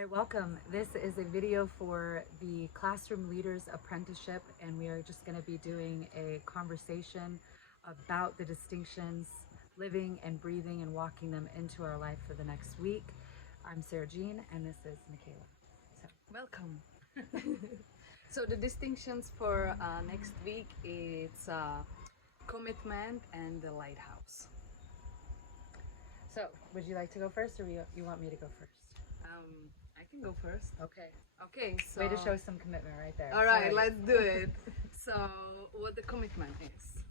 All right, welcome. This is a video for the Classroom Leaders Apprenticeship, and we are just going to be doing a conversation about the distinctions, living and breathing and walking them into our life for the next week. I'm Sarah Jean, and this is Michaela. So, Welcome. So the distinctions for next week it's commitment and the lighthouse. so would you like to go first, or you want me to go first? I can go first. Okay. Okay. So Way to show some commitment right there. all right, let's do it. So what the commitment is?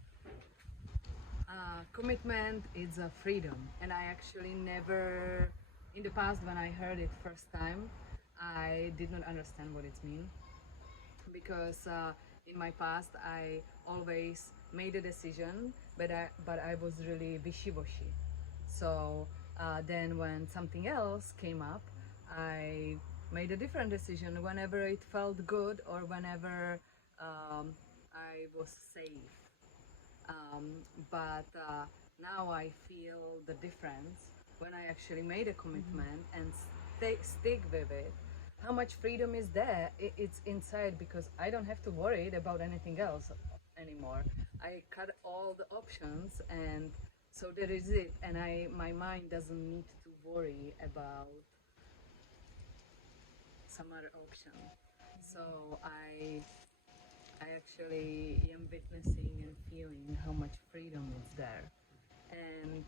Commitment is a freedom, and I actually never, in the past when I heard it first time, I did not understand what it means because in my past I always made a decision, but I was really wishy-washy. So then when something else came up, I made a different decision whenever it felt good or whenever I was safe. But now I feel the difference when I actually made a commitment and stick with it. How much freedom is there? It's inside because I don't have to worry about anything else anymore. I cut all the options, and so that is it. And my mind doesn't need to worry about some other option. So I actually am witnessing and feeling how much freedom is there. And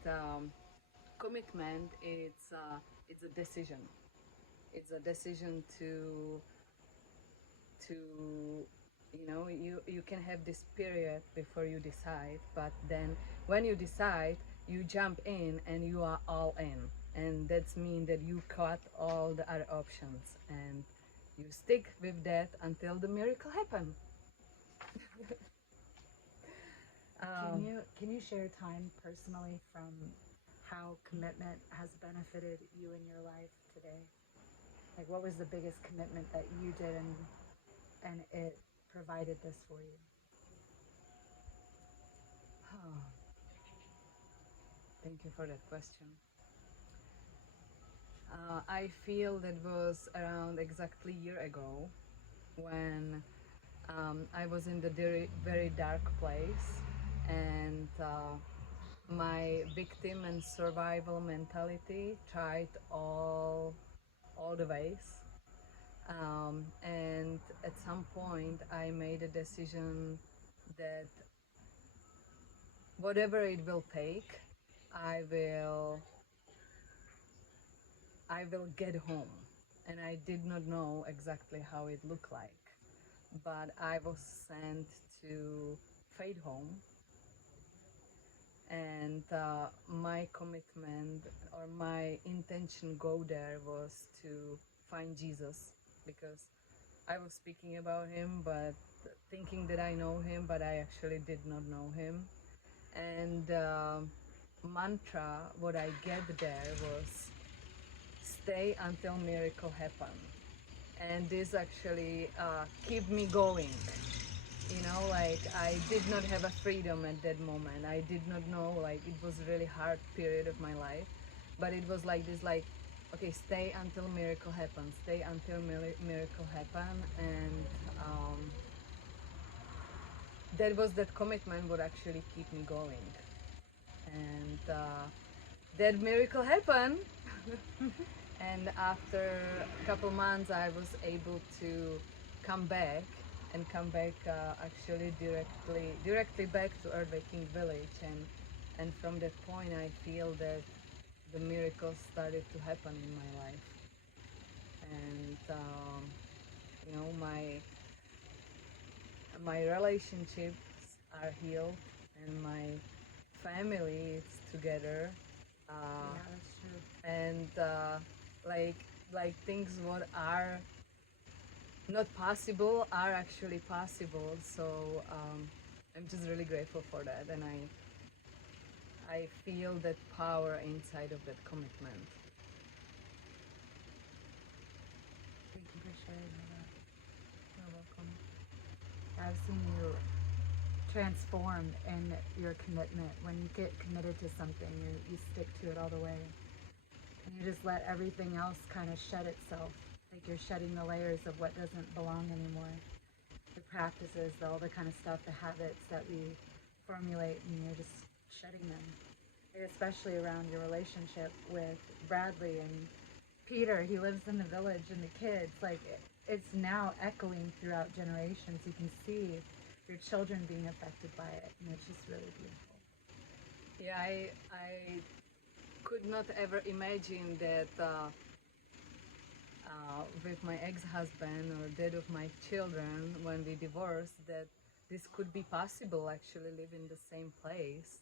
commitment, it's a decision. It's a decision to you can have this period before you decide, but then when you decide, you jump in and you are all in, and that's mean that you cut all the other options and you stick with that until the miracle happen. Can you share time personally from how commitment has benefited you in your life today? Like, what was the biggest commitment that you did, and it provided this for you? Oh, thank you for that question. I feel that was around exactly a year ago when I was in the very dark place, and my victim and survival mentality tried all the ways. And at some point, I made a decision that whatever it will take, I will I will get home. And I did not know exactly how it looked like, but I was sent to fade home. And my commitment or my intention go there was to find Jesus, because I was speaking about him, but thinking that I know him, but I actually did not know him. And mantra what I get there was stay until miracle happen. And this actually keep me going. Like I did not have a freedom at that moment. I did not know, like it was a really hard period of my life, but it was like this, like, okay, stay until miracle happens, stay until miracle happen. And that was that commitment would actually keep me going. And that miracle happened. And after a couple months I was able to come back, and come back actually directly back to Earthwaking village. And from that point I feel that the miracles started to happen in my life. And my relationships are healed, and my family is together. Yeah, that's true. And like things what are not possible are actually possible. So I'm just really grateful for that, and I feel that power inside of that commitment. Thank you for sharing that. You're welcome. I've seen you transform in your commitment. When you get committed to something, you stick to it all the way, and you just let everything else kind of shed itself. Like you're shedding the layers of what doesn't belong anymore. The practices, all the kind of stuff, the habits that we formulate, and you're just shedding them. And especially around your relationship with Bradley and Peter. He lives in the village, and the kids, like it's now echoing throughout generations. You can see your children being affected by it, and it's just really beautiful. Yeah, I could not ever imagine that with my ex-husband or dad of my children, when we divorced, that this could be possible, actually live in the same place.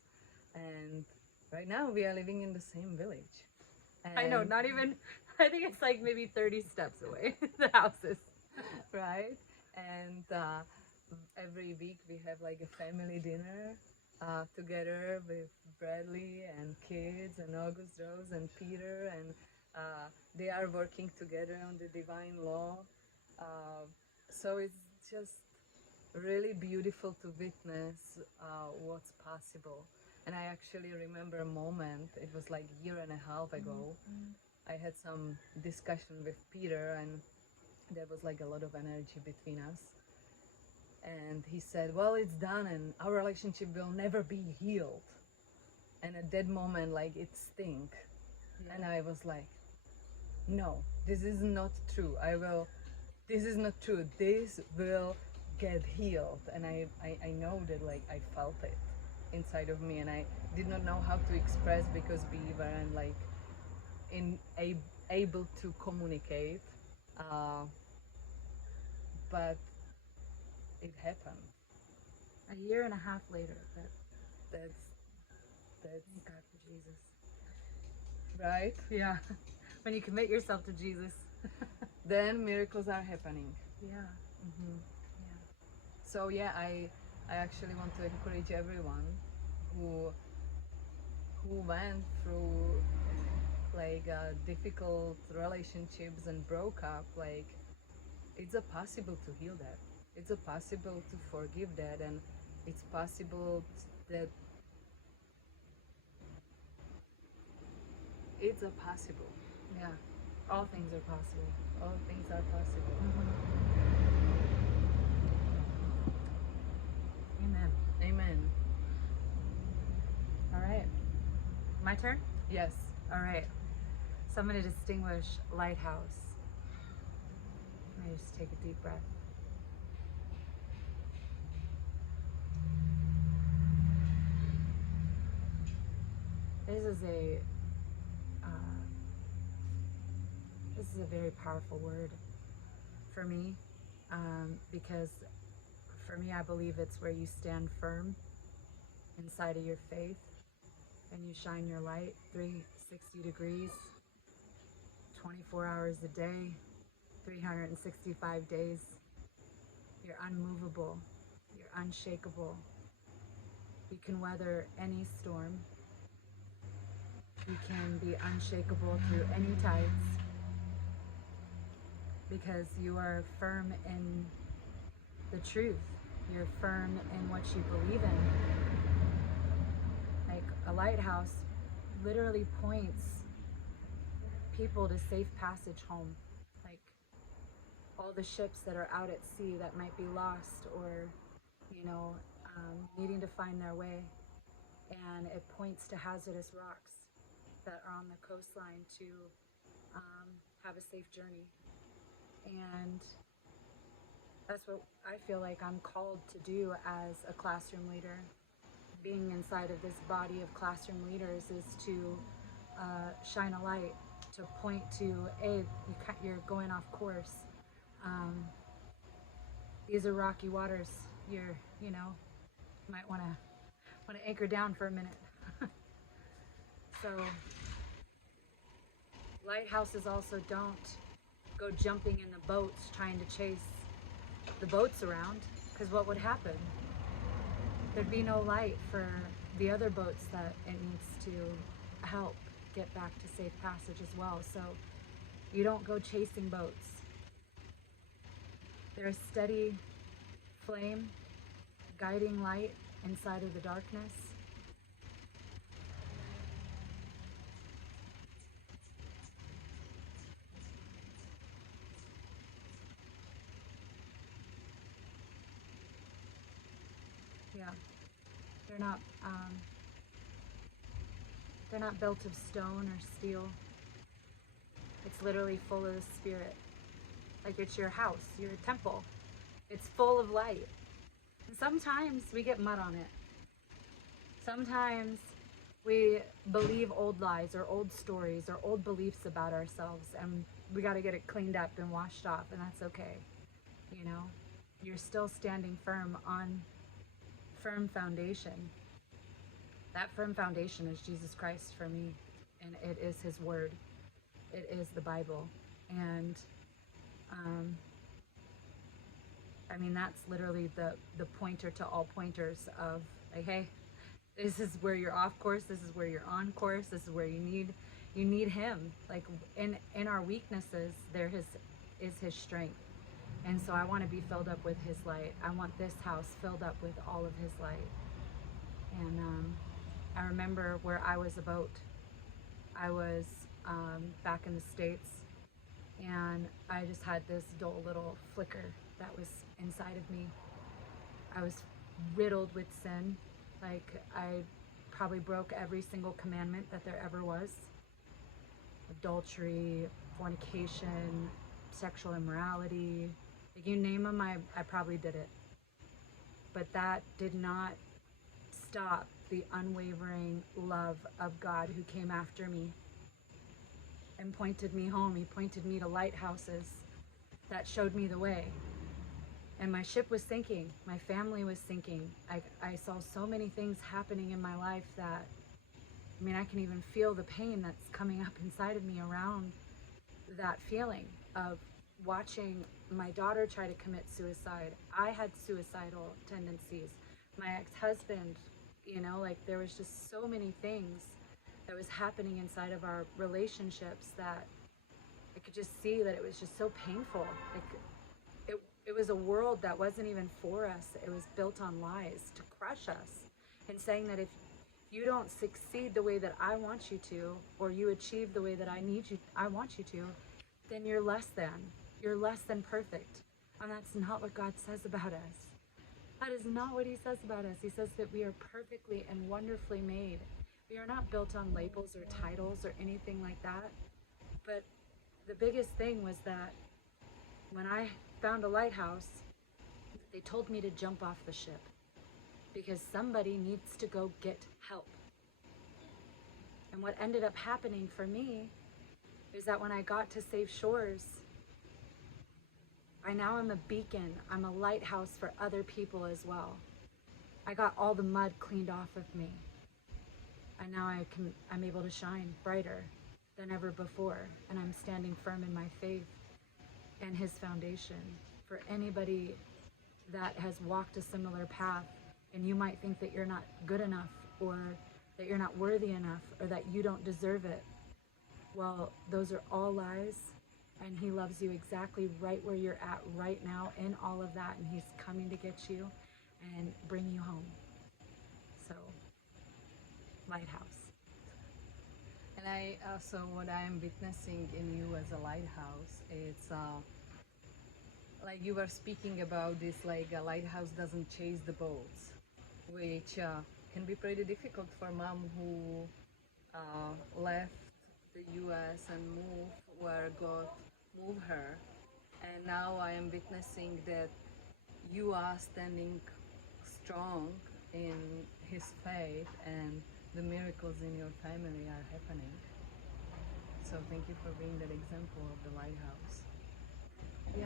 And right now we are living in the same village. I know, And- not even, I think it's like maybe 30 steps away, the houses. right? And every week we have like a family dinner together with Bradley and kids and August Rose and Peter, and they are working together on the divine law. So it's just really beautiful to witness what's possible. And I actually remember a moment, it was like a year and a half ago. I had some discussion with Peter, and there was like a lot of energy between us. And he said, well, it's done and our relationship will never be healed. And at that moment, like, it stink. Yeah. And I was like, no, this is not true. This is not true. This will get healed. And I know that, like, I felt it inside of me, and I did not know how to express because we weren't like able to communicate. But it happened. A year and a half later, but That's thank God for Jesus. right. Yeah. When you commit yourself to Jesus. Then miracles are happening. Yeah. hmm Yeah. So yeah, I actually want to encourage everyone who went through like difficult relationships and broke up. Like, it's a possible to heal that. It's a possible to forgive that, and it's possible that it's a possible. Yeah. All things are possible. All things are possible. Amen. Amen. All right. My turn? Yes. All right. So I'm going to distinguish Lighthouse. Let me just take a deep breath. Uh, this is a very powerful word for me, because for me, I believe it's where you stand firm inside of your faith and you shine your light 360 degrees, 24 hours a day, 365 days. You're unmovable, you're unshakable. You can weather any storm. You can be unshakable through any tides because you are firm in the truth. You're firm in what you believe in. Like a lighthouse literally points people to safe passage home. Like all the ships that are out at sea that might be lost or, needing to find their way. And it points to hazardous rocks that are on the coastline to have a safe journey. And that's what I feel like I'm called to do as a classroom leader. Being inside of this body of classroom leaders is to shine a light, to point to, hey, you're going off course. These are rocky waters. You might want to anchor down for a minute. So lighthouses also don't go jumping in the boats trying to chase the boats around, because what would happen? There'd be no light for the other boats that it needs to help get back to safe passage as well. So you don't go chasing boats. They're a steady flame, guiding light inside of the darkness. Yeah. They're not, they're not built of stone or steel. It's literally full of the Spirit. Like it's your house, your temple. It's full of light. And sometimes we get mud on it. Sometimes we believe old lies or old stories or old beliefs about ourselves, and we got to get it cleaned up and washed off, and that's okay. You know, you're still standing firm on firm foundation. That firm foundation is Jesus Christ for me, and it is His Word. It is the Bible. And I mean, that's literally the pointer to all pointers of like, hey, this is where you're off course, this is where you're on course, this is where you need Him. Like in our weaknesses, is His strength. And so I want to be filled up with His light. I want this house filled up with all of His light. And I remember where I was about. I was back in the States, and I just had this dull little flicker that was inside of me. I was riddled with sin. Like, I probably broke every single commandment that there ever was. Adultery, fornication, sexual immorality. Like, you name them, I probably did it. But that did not stop the unwavering love of God who came after me and pointed me home. He pointed me to lighthouses that showed me the way. And my ship was sinking. My family was sinking. I saw so many things happening in my life that, I mean, I can even feel the pain that's coming up inside of me around that feeling of watching my daughter try to commit suicide. I had suicidal tendencies. My ex-husband, you know, like there was just so many things that was happening inside of our relationships that I could just see that it was just so painful. Like it was a world that wasn't even for us. It was built on lies to crush us and saying that if you don't succeed the way that I want you to, or you achieve the way that I want you to, then you're less than. You're less than perfect. And that's not what God says about us. That is not what He says about us. He says that we are perfectly and wonderfully made. We are not built on labels or titles or anything like that. But the biggest thing was that when I found a lighthouse, they told me to jump off the ship because somebody needs to go get help. And what ended up happening for me is that when I got to safe shores, I now am a beacon. I'm a lighthouse for other people as well. I got all the mud cleaned off of me. And now I'm able to shine brighter than ever before. And I'm standing firm in my faith and His foundation. For anybody that has walked a similar path, and you might think that you're not good enough, or that you're not worthy enough, or that you don't deserve it. Well, those are all lies, and He loves you exactly right where you're at right now in all of that, and He's coming to get you and bring you home. So, Lighthouse. And I also, what I am witnessing in you as a lighthouse, it's like you were speaking about this, like a lighthouse doesn't chase the boats, which can be pretty difficult for mom who left the US and moved where God moved her. And now I am witnessing that you are standing strong in His faith, and the miracles in your family are happening. So thank you for being that example of the lighthouse. Yeah.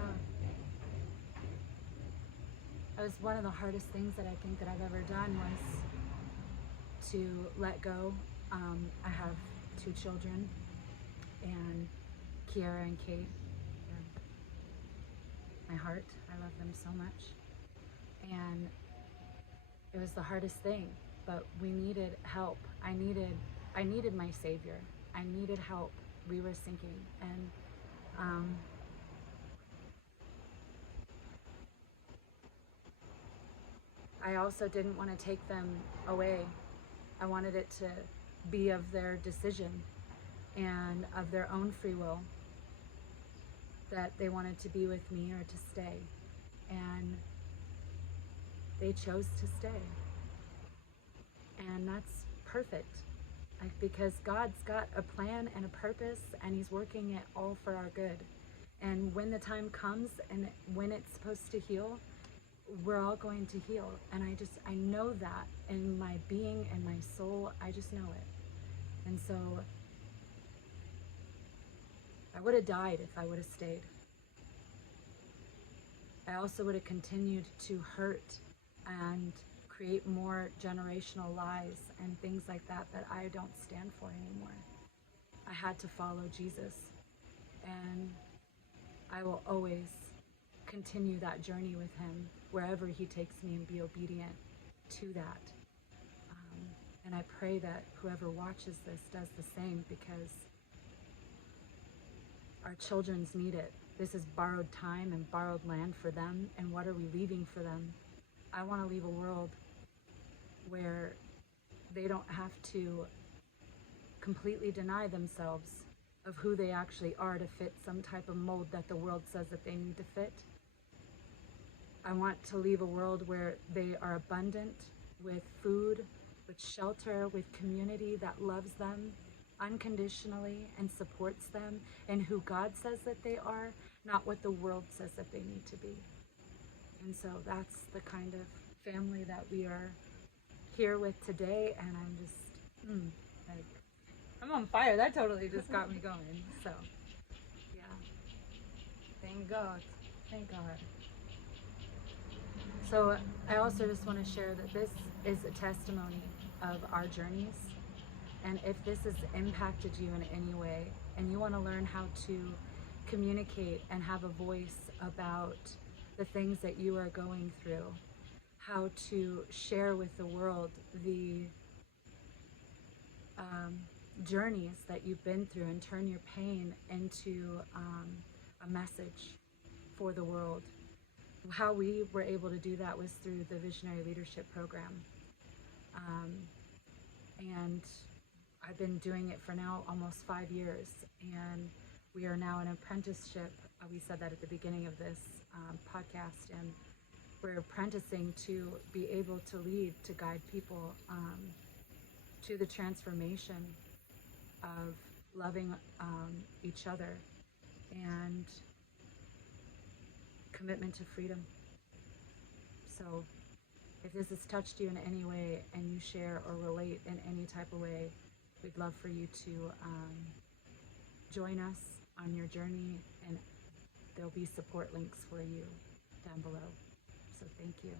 That was one of the hardest things that I think that I've ever done, was to let go. I have 2 children, and Kiara and Kate. My heart, I love them so much. And it was the hardest thing, but we needed help. I needed my Savior. I needed help. We were sinking, and I also didn't want to take them away. I wanted it to be of their decision and of their own free will, that they wanted to be with me or to stay. And they chose to stay. And that's perfect. Because God's got a plan and a purpose, and He's working it all for our good. And when the time comes and when it's supposed to heal, we're all going to heal. And I know that in my being and my soul. I just know it. And so I would have died if I would have stayed. I also would have continued to hurt and create more generational lies and things like that I don't stand for anymore. I had to follow Jesus, and I will always continue that journey with Him wherever He takes me, and be obedient to that. And I pray that whoever watches this does the same, because our children's need it. This is borrowed time and borrowed land for them, and what are we leaving for them? I want to leave a world where they don't have to completely deny themselves of who they actually are to fit some type of mold that the world says that they need to fit. I want to leave a world where they are abundant with food, with shelter, with community that loves them unconditionally and supports them in who God says that they are, not what the world says that they need to be. And so that's the kind of family that we are here with today, and I'm just like, I'm on fire. That totally just got me going. So yeah, Thank God. thank God. So I also just want to share that this is a testimony of our journeys, and if this has impacted you in any way and you want to learn how to communicate and have a voice about the things that you are going through, how to share with the world the journeys that you've been through, and turn your pain into a message for the world. How we were able to do that was through the Visionary Leadership Program. And I've been doing it for now almost 5 years, and we are now an apprenticeship. We said that at the beginning of this podcast, and we're apprenticing to be able to lead, to guide people to the transformation of loving each other and commitment to freedom. So if this has touched you in any way and you share or relate in any type of way, we'd love for you to join us on your journey, and there'll be support links for you down below. So thank you.